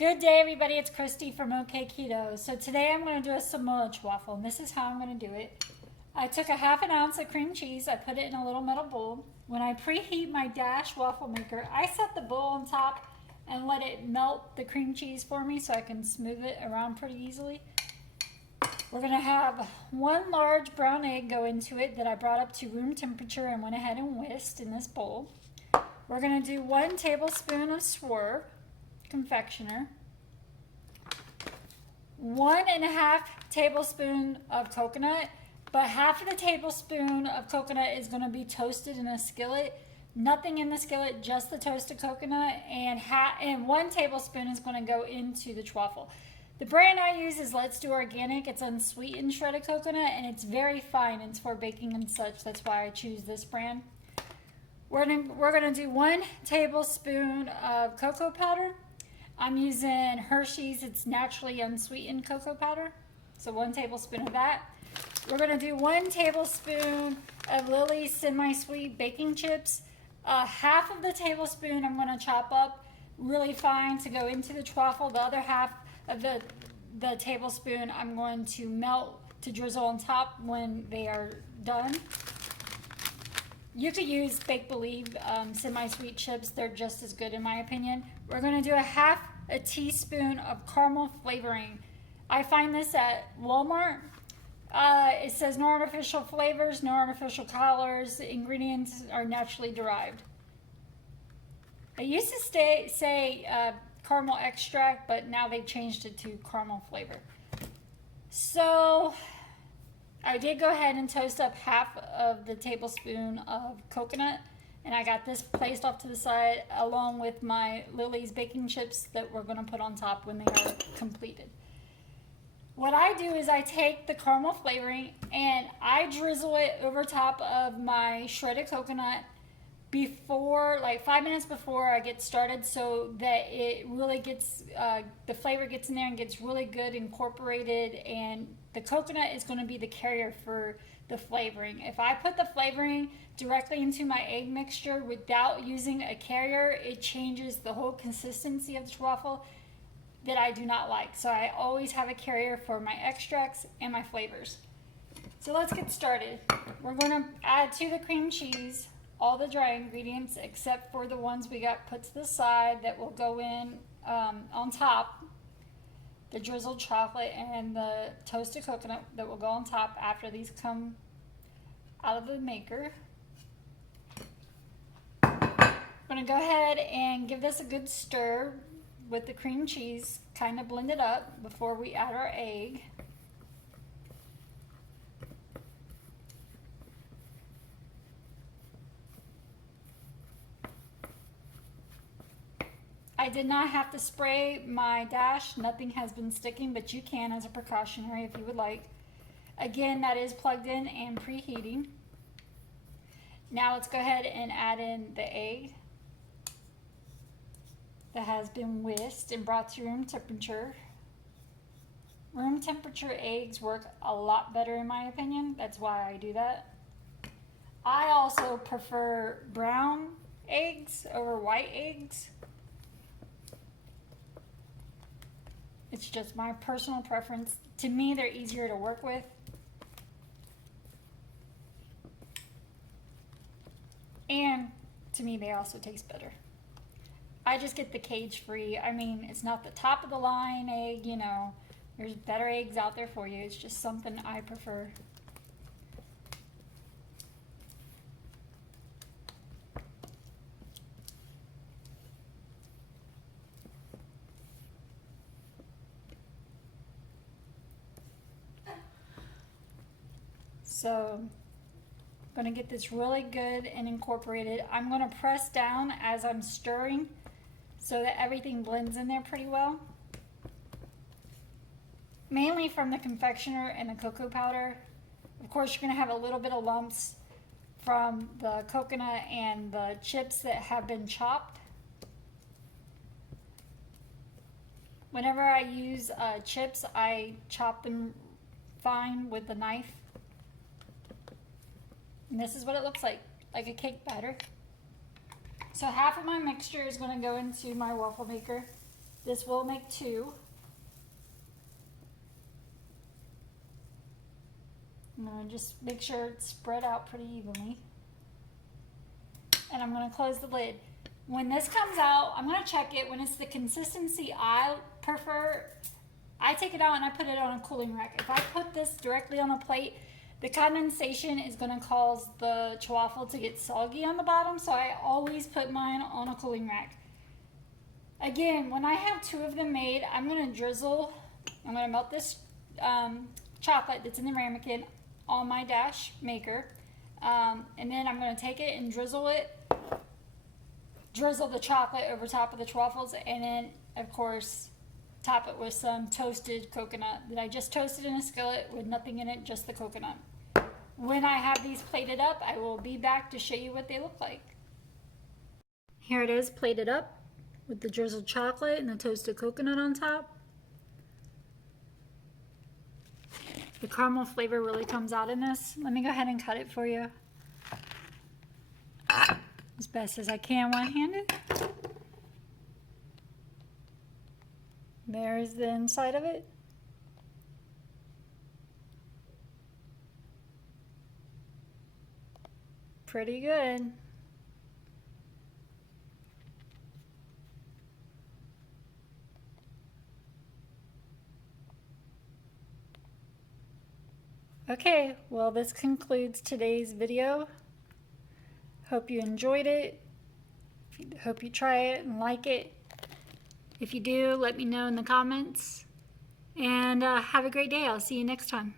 Good day, everybody. It's Kristy from Okketoh. So today I'm going to do a Samoa Chaffle, and this is how I'm going to do it. I took a half an ounce of cream cheese. I put it in a little metal bowl. When I preheat my Dash waffle maker, I set the bowl on top and let it melt the cream cheese for me so I can smooth it around pretty easily. We're going to have one large brown egg go into it that I brought up to room temperature and went ahead and whisked in this bowl. We're going to do 1 tablespoon of swerve confectioner, 1.5 tablespoon of coconut, but half of the tablespoon of coconut is going to be toasted in a skillet. Nothing in the skillet, just the toasted coconut, and 1 tablespoon is going to go into the chaffle. The brand I use is Let's Do Organic. It's unsweetened shredded coconut, and it's very fine. It's for baking and such. That's why I choose this brand. We're gonna do 1 tablespoon of cocoa powder. I'm using Hershey's. It's naturally unsweetened cocoa powder. So 1 tablespoon of that. We're gonna do 1 tablespoon of Lily's semi-sweet baking chips. Half of the tablespoon I'm gonna chop up really fine to go into the chaffle. The other half of the tablespoon I'm going to melt to drizzle on top when they are done. You could use Bake Believe semi-sweet chips. They're just as good in my opinion. We're going to do a teaspoon of caramel flavoring. I find this at Walmart. It says no artificial flavors, no artificial colors. The ingredients are naturally derived. It used to say caramel extract, but now they've changed it to caramel flavor. So I did go ahead and toast up half of the tablespoon of coconut, and I got this placed off to the side along with my Lily's baking chips that we're going to put on top when they are completed. What I do is I take the caramel flavoring and I drizzle it over top of my shredded coconut before, like 5 minutes before I get started, so that it really gets, the flavor gets in there and gets really good incorporated, and the coconut is going to be the carrier for the flavoring. If I put the flavoring directly into my egg mixture without using a carrier, it changes the whole consistency of the waffle that I do not like. So I always have a carrier for my extracts and my flavors. So let's get started. We're going to add to the cream cheese all the dry ingredients except for the ones we got put to the side that will go in on top. The drizzled chocolate and the toasted coconut that will go on top after these come out of the maker. I'm going to go ahead and give this a good stir with the cream cheese, kind of blend it up before we add our egg. I did not have to spray my Dash. Nothing has been sticking, but you can as a precautionary if you would like. Again, that is plugged in and preheating. Now let's go ahead and add in the egg that has been whisked and brought to room temperature. Room temperature eggs work a lot better in my opinion. That's why I do that. I also prefer brown eggs over white eggs. It's just my personal preference. To me, they're easier to work with. And to me, they also taste better. I just get the cage-free. I mean, it's not the top of the line egg, you know. There's better eggs out there for you. It's just something I prefer. So I'm going to get this really good and incorporated. I'm going to press down as I'm stirring so that everything blends in there pretty well. Mainly from the confectioner and the cocoa powder. Of course, you're going to have a little bit of lumps from the coconut and the chips that have been chopped. Whenever I use chips, I chop them fine with the knife. And this is what it looks like a cake batter. So half of my mixture is going to go into my waffle maker. This will make 2. I'm going to just make sure it's spread out pretty evenly. And I'm going to close the lid. When this comes out, I'm going to check it. When it's the consistency I prefer, I take it out and I put it on a cooling rack. If I put this directly on a plate, the condensation is going to cause the chaffle to get soggy on the bottom, so I always put mine on a cooling rack. Again, when I have 2 of them made, I'm going to drizzle, I'm going to melt this chocolate that's in the ramekin on my dash maker, and then I'm going to take it and drizzle the chocolate over top of the chaffles, and then, of course, top it with some toasted coconut that I just toasted in a skillet with nothing in it, just the coconut. When I have these plated up, I will be back to show you what they look like. Here it is plated up with the drizzled chocolate and the toasted coconut on top. The caramel flavor really comes out in this. Let me go ahead and cut it for you as best as I can one-handed. There's the inside of it. Pretty good. Okay, well, this concludes today's video. Hope you enjoyed it. Hope you try it and like it. If you do, let me know in the comments. And have a great day. I'll see you next time.